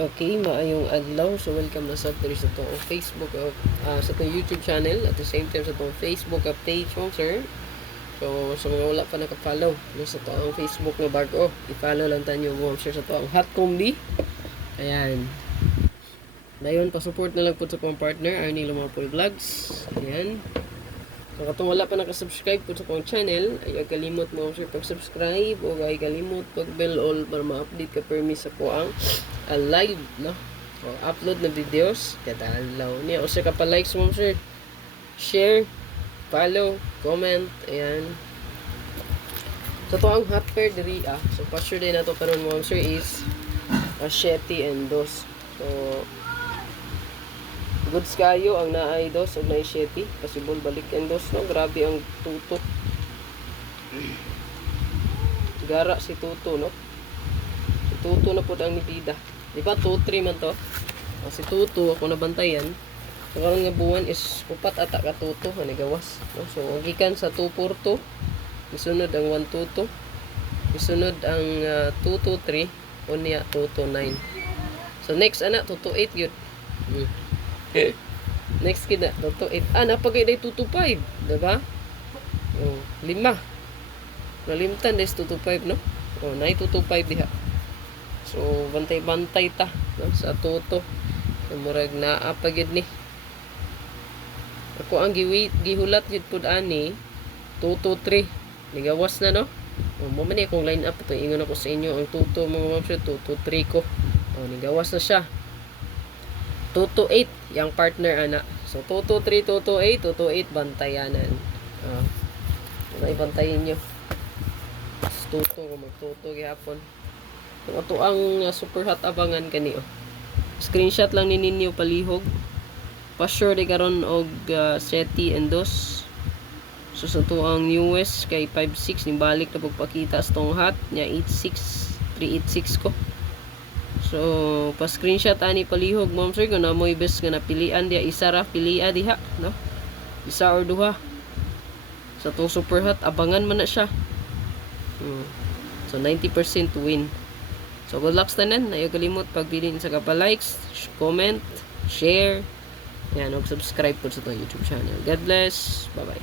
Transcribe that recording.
Okay, maayong adlaw. So, welcome na sa sa itong Facebook, sa itong YouTube channel, at the same time sa itong Facebook page mo, sir. So, sa mga wala pa nakafollow, sa itong Facebook na bago, i-follow lang tayo mo, sir, sa itong Hot Combi. Ayan. Dayon, pa-support na lang po sa kong partner, Arnie Lumapol Vlogs. Ayan. So, katong wala pa nakasubscribe po sa kong channel, ay kalimot mo sir pag-subscribe o ay kalimot pag-bell all para ma-update ka permis sa ko ang live, no? O upload na videos kada adlaw niya. O sir ka pa likes mo sir, share, follow, comment, ayan. So, ito ang hot pair diri So, pa-sure din na ito karon mo sir is Shetty and Dos. So, goods kayo ang naay dos o naay Shetty. Possible balik ang dos, no? Grabe ang tuto. Gara si tuto, no? Si tuto na po ang nipida. Di ba 2-3 man to? Si tuto ako nabantayan. Ang karon nga buwan is upat ata ka tuto ani gawas, no? So gikan sa 2-4-2, isunod ang 1-2-2, isunod ang 2-2-3, unya 2-2-9. So next ana 2-2-8 gyud. Next kina 2-8. Napagay day 2-2-5, diba? Oh, 5. Nalimtan des 2-2-5, no? Oh, nay 2-2-5 diha. So bantay-bantay ta, no? Sa tuto. So murag naa pa gyud ni. Ako ang gihulat gyud pud ani 2-2-3. Nigawas na, no? Mo man ni akong line up to, ingon ako sa inyo ang tuto mga ma'am, 2-2-3 ko. Nigawas na siya. 2-2-8 yang partner ana. So 2-2-3, 2-2-8, 2-2-8 bantayanan. May bantayin nyo. Tuto ko magtuto gihapon. Ito ang super hot abangan kani. Screenshot lang ni ninyo palihog. Pa-sure di karon og Shetty and Dos. So sa to ang newest kay 5.6 ni balik na pagpakita sa tong hot nya 8.6 386 ko. So pa-screenshot ani palihog ma'am sir kung namoy best nga napilian dia, isa ra pilia diha, no? Isa or duha. Sa tong super hot abangan man na siya. So 90% win. So good luck tanan. Ayaw kalimot pagbilin sa likes, comment, share, yan, og subscribe po sa itong YouTube channel. God bless. Bye-bye.